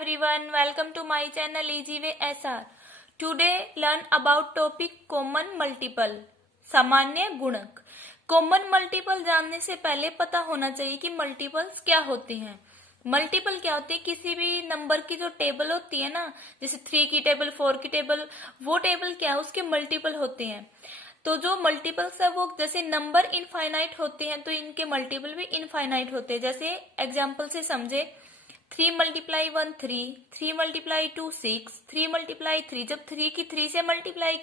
everyone, welcome to my channel EasyWay SR. Today learn about topic common multiple. सामान्य गुणक. Common multiple जानने से पहले पता होना चाहिए कि मल्टीपल्स क्या होते हैं. मल्टीपल क्या होते हैं? किसी भी नंबर की जो टेबल होती है ना, जैसे 3 की टेबल, 4 की टेबल, वो टेबल क्या है, उसके मल्टीपल होते हैं. तो जो मल्टीपल्स है वो जैसे नंबर इनफाइनाइट होते हैं तो इनके मल्टीपल भी इनफाइनाइट होते हैं. जैसे एग्जाम्पल से समझे, 3 मल्टीप्लाई 1 3, 3 मल्टीप्लाई 2 6, 3 मल्टीप्लाई 3. जब 3 की 3 से मल्टीप्लाई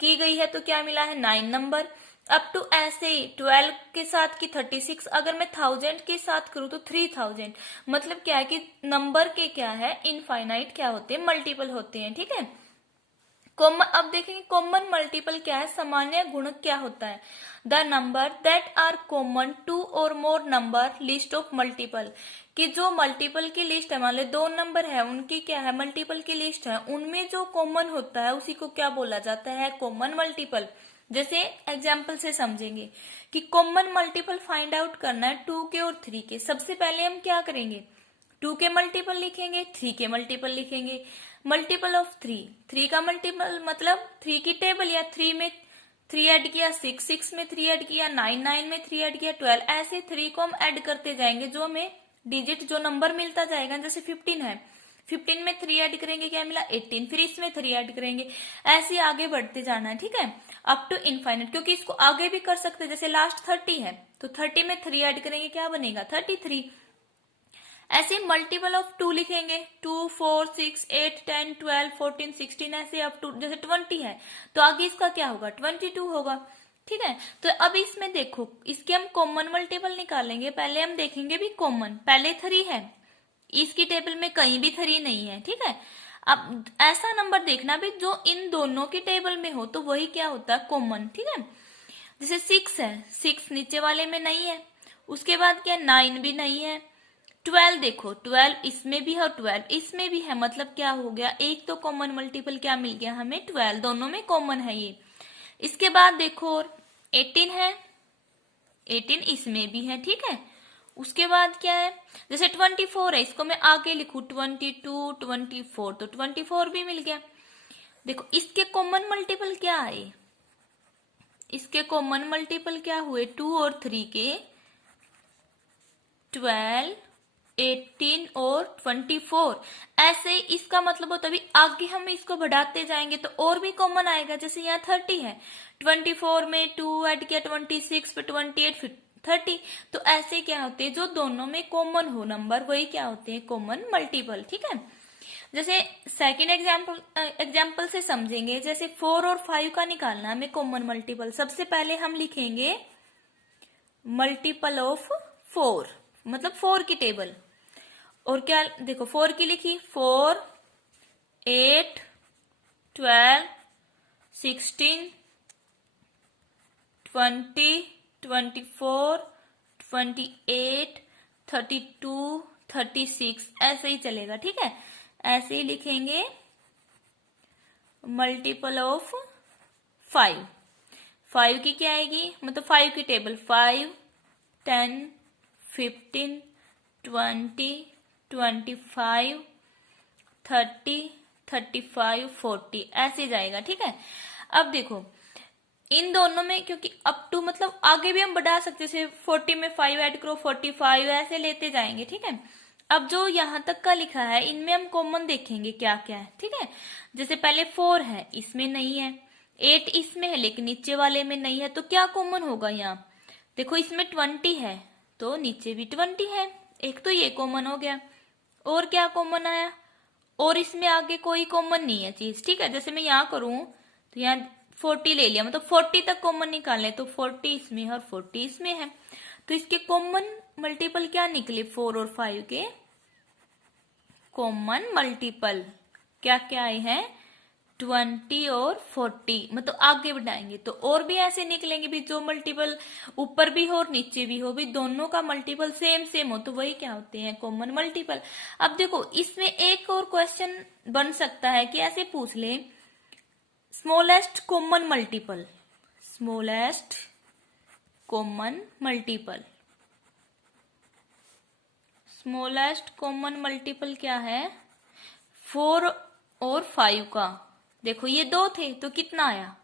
की गई है तो क्या मिला है? 9 नंबर. अप टू ऐसे ही 12 के साथ की 36. अगर मैं 1000 के साथ करूं तो 3000. मतलब क्या है कि नंबर के क्या है, इनफाइनाइट क्या होते हैं, मल्टीपल होते हैं. ठीक है. अब देखेंगे कॉमन मल्टीपल क्या है, सामान्य गुणक क्या होता है. The number that are common to or more number list of multiple. कि जो मल्टीपल की लिस्ट है, मान लो 2 नंबर है, उनकी क्या है, मल्टीपल की लिस्ट है, उनमें जो कॉमन होता है उसी को क्या बोला जाता है, कॉमन मल्टीपल. जैसे एग्जाम्पल से समझेंगे कि कॉमन मल्टीपल फाइंड आउट करना है 2 के और 3 के. सबसे पहले हम क्या करेंगे, 2 के मल्टीपल लिखेंगे, 3 के मल्टीपल लिखेंगे. मल्टीपल ऑफ 3 का मल्टीपल मतलब 3 की टेबल, या 3 में 3 ऐड किया, 6 में 3 ऐड किया, 9 में 3 ऐड किया, 12. ऐसे 3 को हम ऐड करते जाएंगे, जो हमें डिजिट जो नंबर मिलता जाएगा. जैसे 15 है, 15 में 3 ऐड करेंगे, क्या मिला? 18. फिर इसमें 3 ऐड करेंगे. ऐसे आगे बढ़ते जाना है. ठीक है, अप टू इनफाइनाइट. क्योंकि इसको आगे भी कर सकते हैं. जैसे लास्ट 30 है तो 30 में 3 ऐड करेंगे, क्या बनेगा? 33. ऐसे मल्टीपल ऑफ 2 लिखेंगे, 2 4 6 8 10 12 14 16 ऐसे अप टू. जैसे 20 है तो आगे इसका क्या होगा? 22 होगा. ठीक है. तो अब इसमें देखो, इसके हम कॉमन मल्टीपल निकालेंगे. पहले हम देखेंगे भी कॉमन. पहले 3 है, इसकी टेबल में कहीं भी 3 नहीं है. ठीक है. अब ऐसा नंबर देखना भी जो इन दोनों की टेबल में हो, तो वही क्या होता है, कॉमन. ठीक है. जैसे 6 है, 6 नीचे वाले में नहीं है. उसके बाद क्या, 9 भी नहीं है. 12 देखो, 12 इसमें भी है और 12 इसमें भी है. मतलब क्या हो गया, एक तो कॉमन मल्टीपल क्या मिल गया हमें, 12. दोनों में कॉमन है ये. इसके बाद देखो 18 है, 18 इसमें भी है. ठीक है. उसके बाद क्या है, जैसे 24 है, इसको मैं आगे लिखू 22 24, तो 24 भी मिल गया. देखो इसके कॉमन मल्टीपल क्या आए, इसके कॉमन मल्टीपल क्या हुए, 2 और 3 के 12 18 और 24. ऐसे इसका मतलब होता है आगे हम इसको बढ़ाते जाएंगे तो और भी कॉमन आएगा. जैसे यहाँ 30 है, 24 में 2 ऐड किया, 26 पे 28 फिर 30. तो ऐसे क्या होते हैं, जो दोनों में कॉमन हो नंबर, वही क्या होते हैं, कॉमन मल्टीपल. ठीक है. जैसे सेकेंड एग्जाम्पल से समझेंगे. जैसे 4 और 5 का निकालना है हमें कॉमन मल्टीपल. सबसे पहले हम लिखेंगे मल्टीपल ऑफ 4, मतलब 4 की टेबल. और क्या देखो, 4 की लिखी, 4 8 12 16 20 24 28 32 36 ऐसे ही चलेगा. ठीक है. ऐसे ही लिखेंगे मल्टीपल ऑफ 5. 5 की क्या आएगी, मतलब 5 की टेबल, 5 10 15 20 25 30 35 40 ऐसे जाएगा. ठीक है. अब देखो इन दोनों में, क्योंकि अप टू मतलब आगे भी हम बढ़ा सकते हैं, 40 में 5 ऐड करो, 45 ऐसे लेते जाएंगे. ठीक है. अब जो यहां तक का लिखा है, इनमें हम कॉमन देखेंगे क्या क्या है. ठीक है. जैसे पहले 4 है, इसमें नहीं है. 8 इसमें है लेकिन नीचे वाले में नहीं है. तो क्या कॉमन होगा यहाँ, देखो इसमें 20 है तो नीचे भी 20 है. एक तो ये कॉमन हो गया. और क्या कॉमन आया, और इसमें आगे कोई कॉमन नहीं है चीज. ठीक है. जैसे मैं यहाँ करूं तो यहाँ 40 ले लिया, मतलब 40 तक कॉमन निकालने, तो 40 इसमें है और 40 इसमें है. तो इसके कॉमन मल्टीपल क्या निकले, 4 और 5 के कॉमन मल्टीपल क्या क्या आए हैं, 20 और 40. मतलब आगे बढ़ाएंगे तो और भी ऐसे निकलेंगे भी, जो मल्टीपल ऊपर भी हो और नीचे भी हो, भी दोनों का मल्टीपल सेम सेम हो, तो वही क्या होते हैं, कॉमन मल्टीपल. अब देखो इसमें एक और क्वेश्चन बन सकता है कि ऐसे पूछ ले, smallest common multiple, smallest common multiple, smallest common multiple क्या है? 4 और 5 का। देखो ये 2 थे तो कितना आया?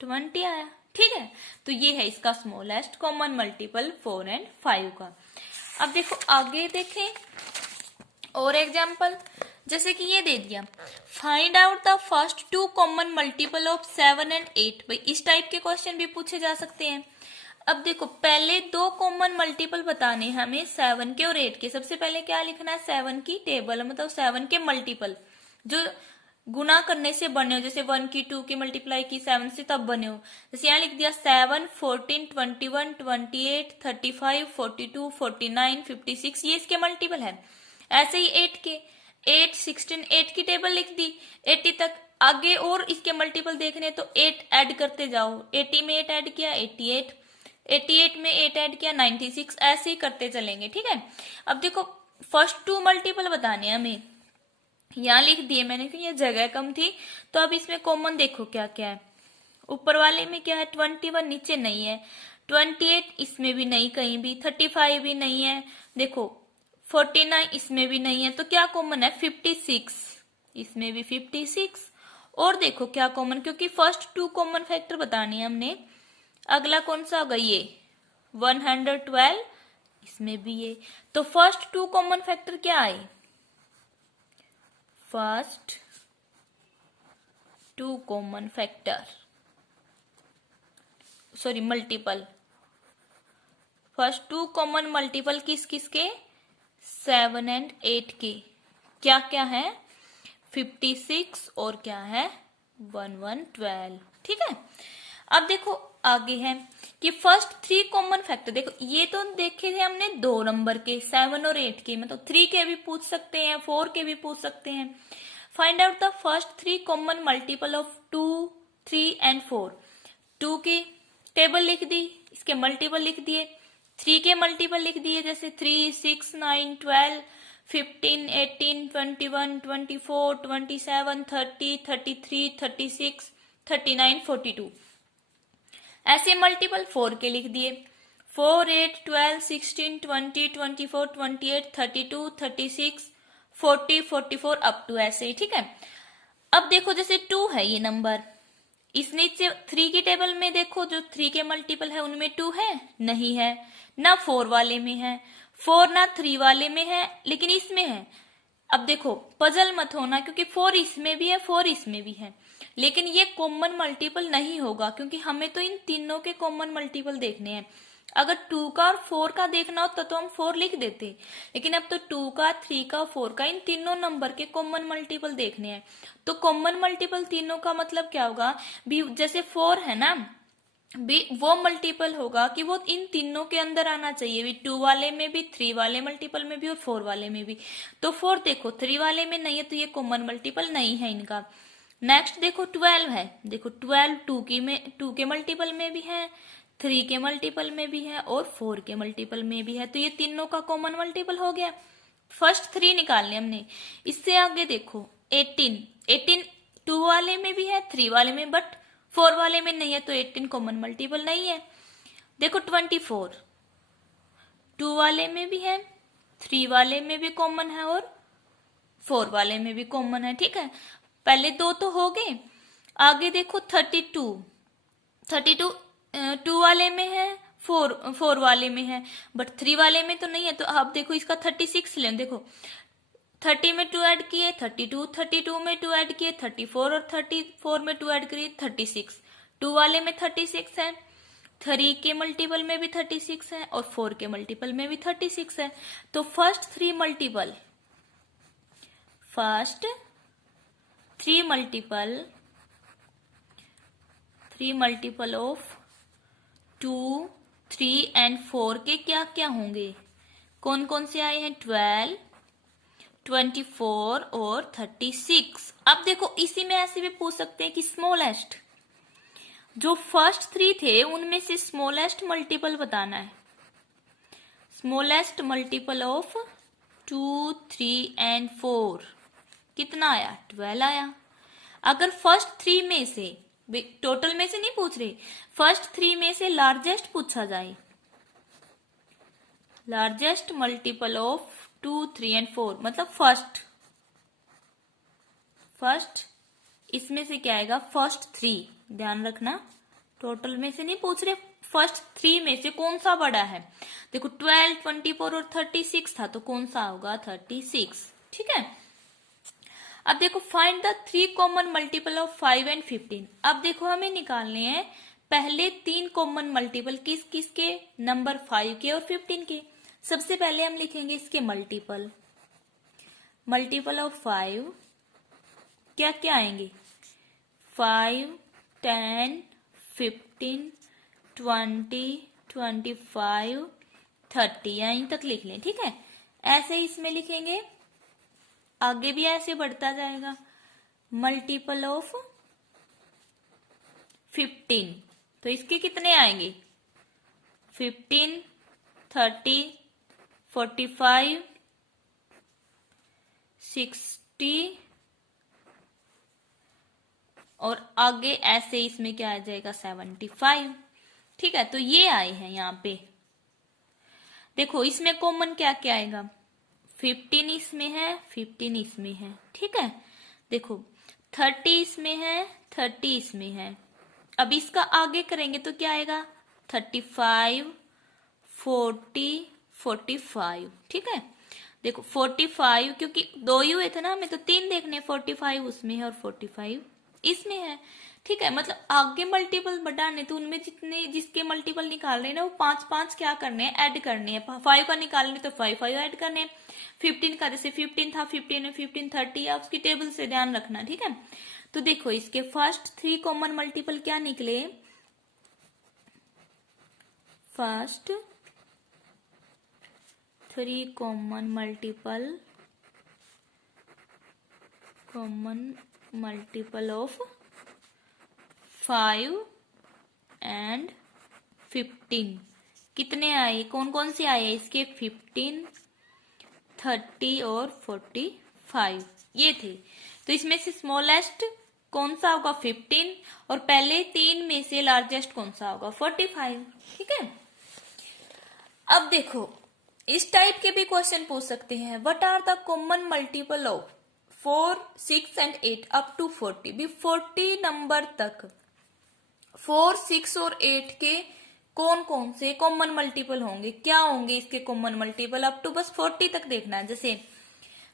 20 आया। ठीक है, तो ये है इसका स्मॉलेस्ट कॉमन मल्टीपल 4 और 5 का। अब देखो आगे देखें और एग्जाम्पल, जैसे कि ये दे दिया, find out the first 2 common multiple of 7 और 8। भाई इस टाइप के क्वेश्चन भी पूछे जा सकते हैं। अब देखो पहले 2 कॉमन मल्टीपल बताने हैं हमें 7 के और 8 के। सबसे पहले क्या लिखना है? 7 की टेबल, मतलब 7 के मल्टीपल जो गुना करने से बने हो, जैसे 1 की 2 की मल्टीप्लाई की 7 से तब बने हो। जैसे यहाँ लिख दिया 7, 14, 21, 28, 35, 42, 49, 56, ये इसके मल्टीपल है। ऐसे ही 8 के 8, 16, 8 की टेबल लिख दी 80 तक। आगे और इसके मल्टीपल देखने तो 8 ऐड करते जाओ। 80 में 8 ऐड किया 88, 88 में 8 ऐड किया 96, ऐसे ही करते चलेंगे। ठीक है, अब देखो फर्स्ट 2 मल्टीपल बताने हैं हमें, यहाँ लिख दिए मैंने, कि ये जगह कम थी तो अब इसमें कॉमन देखो क्या क्या है। ऊपर वाले में क्या है? 21 नीचे नहीं है, 28 इसमें भी नहीं कहीं भी, 35 भी नहीं है, देखो 49 इसमें भी नहीं है, तो क्या कॉमन है? 56, इसमें भी 56। और देखो क्या कॉमन, क्योंकि फर्स्ट 2 कॉमन फैक्टर बताने हैं हमने। अगला कौन सा होगा? ये 112, इसमें भी ये। तो फर्स्ट 2 कॉमन फैक्टर क्या आए? First 2 common factor, sorry multiple, first 2 common multiple किस किस के? 7 और 8 के। क्या क्या है? 56 और क्या है? 112। ठीक है, अब देखो आगे है कि फर्स्ट 3 कॉमन फैक्टर। देखो ये तो देखे थे हमने 2 नंबर के 7 और 8 के, मतलब 3 के भी पूछ सकते हैं, 4 के भी पूछ सकते हैं। Find out the first 3 common multiple of 2, 3 और 4। 2 की टेबल लिख दी, इसके मल्टीपल लिख दिए, 3 के मल्टीपल लिख दिए, जैसे 3, 6, 9, 12, 15, 18, 21, 24, 27, 30, 33, 36, 39, 42। ऐसे मल्टीपल 4 के लिख दिए, 4, 8, 12, 16, 20, 24, 28, 32, 36, 40, 44 अप टू ऐसे ही। ठीक है, अब देखो जैसे 2 है ये नंबर, इस नीचे 3 की टेबल में देखो जो 3 के मल्टीपल है उनमें 2 है? नहीं है। ना 4 वाले में है, 4 ना 3 वाले में है, लेकिन इसमें है। अब देखो पजल मत होना, क्योंकि 4 इसमें भी है, 4 इसमें भी है, लेकिन ये कॉमन मल्टीपल नहीं होगा, क्योंकि हमें तो इन तीनों के कॉमन मल्टीपल देखने हैं। अगर 2 का और 4 का देखना हो तो हम 4 लिख देते, लेकिन अब तो 2 का, 3 का, 4 का, इन तीनों नंबर के कॉमन मल्टीपल देखने हैं। तो कॉमन मल्टीपल तीनों का मतलब क्या होगा? भी जैसे 4 है ना, भी वो मल्टीपल होगा कि वो इन तीनों के अंदर आना चाहिए, भी 2 वाले में भी, 3 वाले मल्टीपल में भी और 4 वाले में भी। तो 4 देखो 3 वाले में नहीं है, तो ये कॉमन मल्टीपल नहीं है इनका। नेक्स्ट देखो 12 है, देखो 12 2 के मल्टीपल में भी है, 3 के मल्टीपल में भी है और 4 के मल्टीपल में भी है, तो ये तीनों का कॉमन मल्टीपल हो गया। फर्स्ट 3 निकालने हमने। इससे आगे देखो 18 2 वाले में भी है, 3 वाले में, बट 4 वाले में नहीं है, तो 18 कॉमन मल्टीपल नहीं है। देखो 24 2 वाले में भी है, 3 वाले में भी कॉमन है और 4 वाले में भी कॉमन है। ठीक है, पहले 2 तो हो गए। आगे देखो 32 2 वाले में है, 4 वाले में है, बट 3 वाले में तो नहीं है, तो आप देखो इसका 36 लें। देखो 30 में 2 ऐड किए 32 में 2 ऐड किए 34 और 34 में 2 ऐड करिए 36। 2 वाले में 36 है, 3 के मल्टीपल में भी 36 है और 4 के मल्टीपल में भी 36 है। तो फर्स्ट 3 मल्टीपल ऑफ 2, 3 एंड 4 के क्या क्या होंगे? कौन कौन से आए हैं? 12, 24 और 36। अब देखो इसी में ऐसे भी पूछ सकते हैं कि स्मॉलेस्ट, जो फर्स्ट 3 थे उनमें से स्मॉलेस्ट मल्टीपल बताना है। स्मॉलेस्ट मल्टीपल ऑफ 2, 3 एंड 4 कितना आया? 12 आया। अगर फर्स्ट 3 में से, टोटल में से नहीं पूछ रहे, फर्स्ट 3 में से लार्जेस्ट पूछा जाए, लार्जेस्ट मल्टीपल ऑफ 2 3 एंड 4 मतलब फर्स्ट इसमें से क्या आएगा, फर्स्ट 3, ध्यान रखना टोटल में से नहीं पूछ रहे, फर्स्ट 3 में से कौन सा बड़ा है। देखो 12 24 और 36 था, तो कौन सा होगा 36, ठीक है। अब देखो find the 3 common multiple of 5 and 15। अब देखो हमें निकालने हैं पहले 3 कॉमन मल्टीपल किस किस के, नंबर 5 के और 15 के। सबसे पहले हम लिखेंगे इसके मल्टीपल ऑफ 5 क्या क्या आएंगे, 5 10 15 20 25 30, यहीं तक लिख लें, ठीक है। ऐसे ही इसमें लिखेंगे, आगे भी ऐसे बढ़ता जाएगा। मल्टीपल ऑफ 15, तो इसके कितने आएंगे, 15 30 45 60 और आगे ऐसे इसमें क्या आ जाएगा 75, ठीक है। तो ये आए हैं यहाँ पे। देखो इसमें कॉमन क्या क्या आएगा, 15 इसमें है, 15 इसमें है, ठीक है। देखो 30 इसमें है, 30 इसमें है। अब इसका आगे करेंगे तो क्या आएगा 35 40 45, ठीक है। देखो 45 क्योंकि 2 ही हुए थे ना, हमें तो 3 देखने, 45 उसमें है और 45 इसमें है, ठीक है। मतलब आगे मल्टीपल बढ़ाने तो उनमें जितने जिसके मल्टीपल निकाल रहे हैं ना वो 5 क्या करने हैं, ऐड करने हैं। 5 का निकालने तो 5 ऐड करने हैं। 15 का जैसे 15 था, 15 में 15 30 है, उसकी टेबल से ध्यान रखना, ठीक है। तो देखो इसके फर्स्ट 3 कॉमन मल्टीपल क्या निकले, first 3 common multiple of 5 and 15 कितने आए, कौन कौन से आए इसके, 15 30 और 45 ये थे। तो इसमें से स्मॉलेस्ट कौन सा होगा 15 और पहले 3 में से लार्जेस्ट कौन सा होगा 45, ठीक है। अब देखो इस टाइप के भी क्वेश्चन पूछ सकते हैं, what are the common multiple of 4 6 and 8 up to 40, भी 40 नंबर तक 4 6 और 8 के कौन कौन से कॉमन मल्टीपल होंगे, क्या होंगे इसके कॉमन मल्टीपल, अप टू बस 40 तक देखना है। जैसे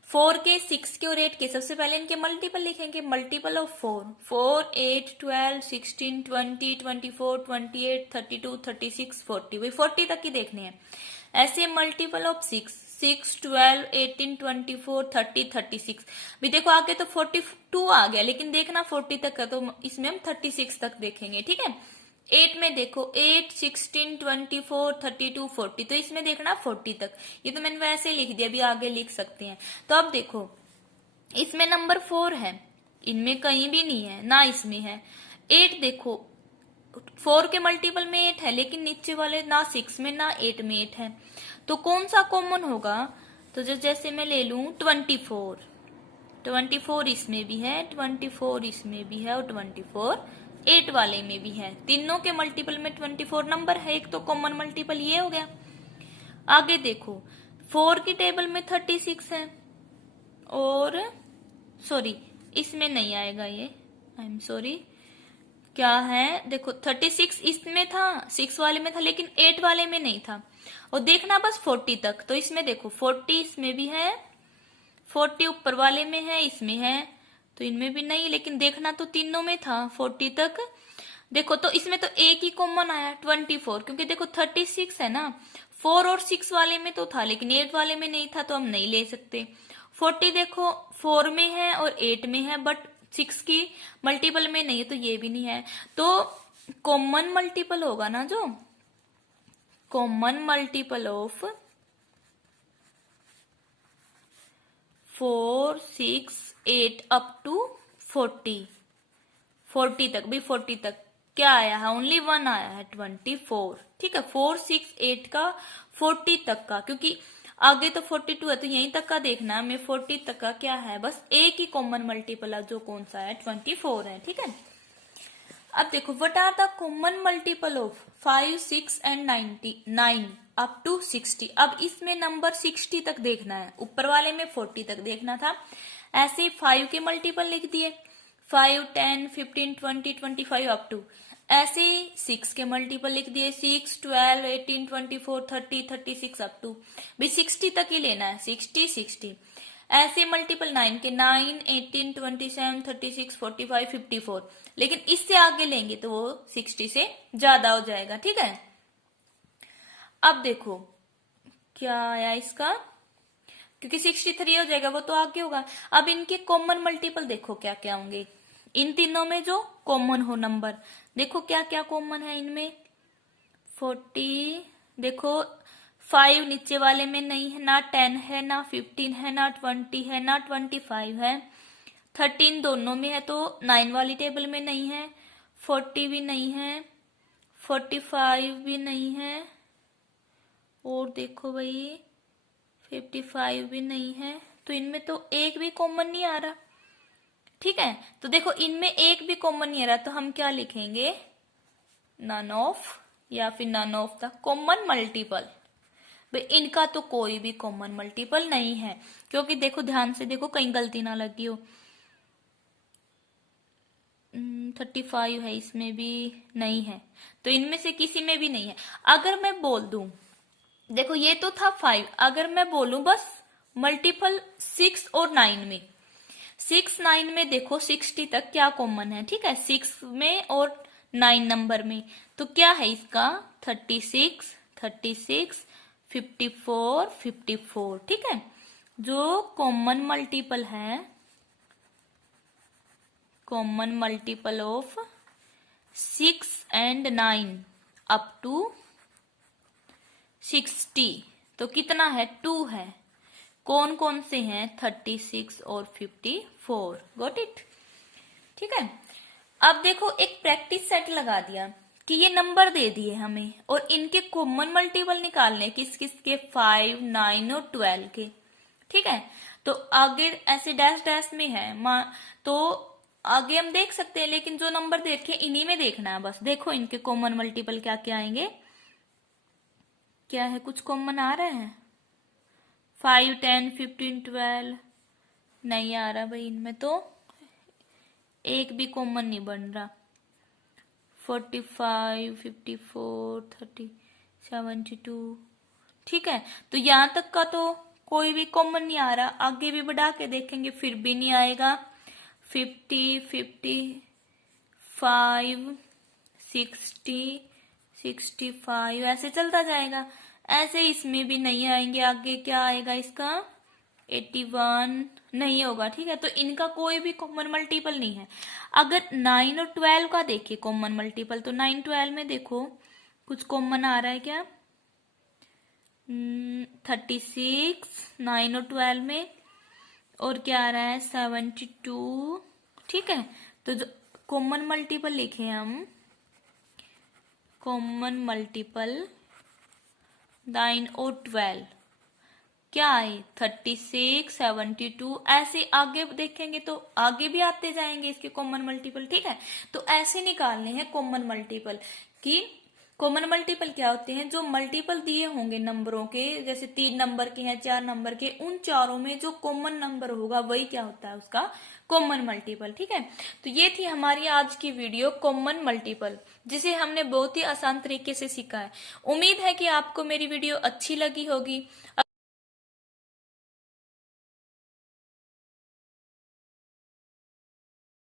4 के 6 के और 8 के, सबसे पहले इनके मल्टीपल लिखेंगे, मल्टीपल ऑफ 4 8 12 16 20 24 28 32 36 40, वही 40 तक ही देखने हैं। ऐसे मल्टीपल ऑफ 6 12 18 24 30 36, भी देखो आगे तो 42 आ गया, लेकिन देखना 40 तक का, तो इसमें हम 36 तक देखेंगे, ठीक है। 8 में देखो 8 16 24 32 40, तो इसमें देखना 40 तक, ये तो मैंने वैसे लिख दिया, अभी आगे लिख सकते हैं। तो अब देखो इसमें नंबर 4 है, इनमें कहीं भी नहीं है, ना इसमें है। 8 देखो 4 के मल्टीपल में 8 है, लेकिन नीचे वाले ना 6 में ना 8 में 8 है, तो कौन सा कॉमन होगा, तो जैसे मैं ले लूं 24 इसमें भी है, 24 इसमें भी है और 24 8 वाले में भी है। तीनों के मल्टीपल में 24 नंबर है, एक तो कॉमन मल्टीपल ये हो गया। आगे देखो 4 की टेबल में 36 है, और सॉरी इसमें नहीं आएगा ये, आई एम सॉरी, क्या है देखो 36 इसमें था, 6 वाले में था, लेकिन 8 वाले में नहीं था। और देखना बस 40 तक, तो इसमें देखो 40 इसमें भी है, 40 ऊपर वाले में है, इसमें है, तो इनमें भी नहीं, लेकिन देखना तो तीनों में था 40 तक। देखो तो इसमें तो एक ही कॉमन आया 24, क्योंकि देखो 36 है ना, 4 और 6 वाले में तो था, लेकिन 8 वाले में नहीं था, तो हम नहीं ले सकते। 40 देखो 4 में है और 8 में है, बट 6 की मल्टीपल में नहीं है, तो ये भी नहीं है। तो कॉमन मल्टीपल होगा ना, जो common multiple of 4 6 8 up to 40 तक, भी 40 तक क्या आया है, ओनली 1 आया है 24, ठीक है। 4 6 8 का 40 तक का, क्योंकि आगे तो 42 है, तो यहीं तक का देखना है हमें, 40 तक का क्या है, बस एक ही कॉमन मल्टीपल है, जो कौन सा है 24 है, ठीक है। अब देखो what are the common multiple of 5 6 and 9 up to 60। अब इसमें नंबर 60 तक देखना है, ऊपर वाले में 40 तक देखना था। ऐसे 5 के मल्टीपल लिख दिए, 5, 10, 15, 20, 25 अप टू। ऐसे 6 के मल्टीपल लिख दिए, 6, 12, 18, 24, 30, 36 अप टू। भाई 60 तक ही लेना है, 60, 60। ऐसे मल्टीपल 9 के, 9, 18, 27, 36, 45, 54। लेकिन इससे आगे लेंगे तो वो 60 से ज्यादा हो जाएगा, ठीक है। अब देखो क्या आया इसका, क्योंकि 63 हो जाएगा वो तो आगे होगा। अब इनके कॉमन मल्टीपल देखो क्या क्या होंगे, इन तीनों में जो कॉमन हो नंबर, देखो क्या क्या कॉमन है इनमें। 40, देखो 5 नीचे वाले में नहीं है, ना 10 है, ना 15 है, ना 20 है, ना 25 है। 13 दोनों में है तो 9 वाली टेबल में नहीं है। 40 भी नहीं है, 45 भी नहीं है, और देखो भाई 55 भी नहीं है। तो इनमें तो एक भी कॉमन नहीं आ रहा, ठीक है। तो देखो इनमें एक भी कॉमन नहीं आ रहा, तो हम क्या लिखेंगे, नन ऑफ, या फिर none of the common multiple. भाई इनका तो कोई भी कॉमन मल्टीपल नहीं है, क्योंकि देखो ध्यान से देखो कहीं गलती ना लगी हो। 35 है, इसमें भी नहीं है, तो इनमें से किसी में भी नहीं है। अगर मैं बोल दूं, देखो ये तो था 5, अगर मैं बोलूं बस मल्टीपल 6 और 9 में, 6, 9 में देखो 60 तक क्या कॉमन है, ठीक है, 6 में और 9 नंबर में, तो क्या है इसका 36, 36, 54, 54, ठीक है। जो कॉमन मल्टीपल है, common multiple of 6 and 9 up to 60, तो कितना है, 2 है। कौन कौन से हैं, 36 और 54, गॉट इट, ठीक है। अब देखो एक प्रैक्टिस सेट लगा दिया कि ये नंबर दे दिए हमें और इनके कॉमन मल्टीपल निकालने, किस किस के, 5, 9 और 12 के, ठीक है। तो आगे ऐसे डैश डैश में है, तो आगे हम देख सकते हैं, लेकिन जो नंबर देखे इन्हीं में देखना है बस। देखो इनके कॉमन मल्टीपल क्या क्या आएंगे, क्या है, कुछ कॉमन आ रहा है, 5, 10, 15, 12 नहीं आ रहा भाई, इनमें तो एक भी कॉमन नहीं बन रहा। 45, 54, 30, 72, ठीक है। तो यहां तक का तो कोई भी कॉमन नहीं आ रहा, आगे भी बढ़ा के देखेंगे फिर भी नहीं आएगा। 50, 55, 60, 65 ऐसे चलता जाएगा। ऐसे इसमें भी नहीं आएंगे, आगे क्या आएगा इसका, 81 नहीं होगा, ठीक है। तो इनका कोई भी कॉमन मल्टीपल नहीं है। अगर 9 और 12 का देखें कॉमन मल्टीपल, तो 9, 12 में देखो कुछ कॉमन आ रहा है क्या, 36 9 और 12 में, और क्या आ रहा है 72, ठीक है। तो जो कॉमन मल्टीपल लिखे हम, कॉमन मल्टीपल 9 और 12 क्या है, 36, 72, ऐसे आगे देखेंगे तो आगे भी आते जाएंगे इसके कॉमन मल्टीपल, ठीक है। तो ऐसे निकालने हैं कॉमन मल्टीपल, कि कॉमन मल्टीपल क्या होते हैं, जो मल्टीपल दिए होंगे नंबरों के, जैसे 3 नंबर के हैं, 4 नंबर के, उन चारों में जो कॉमन नंबर होगा वही क्या होता है, उसका कॉमन मल्टीपल, ठीक है। तो ये थी हमारी आज की वीडियो कॉमन मल्टीपल, जिसे हमने बहुत ही आसान तरीके से सीखा है। उम्मीद है कि आपको मेरी वीडियो अच्छी लगी होगी।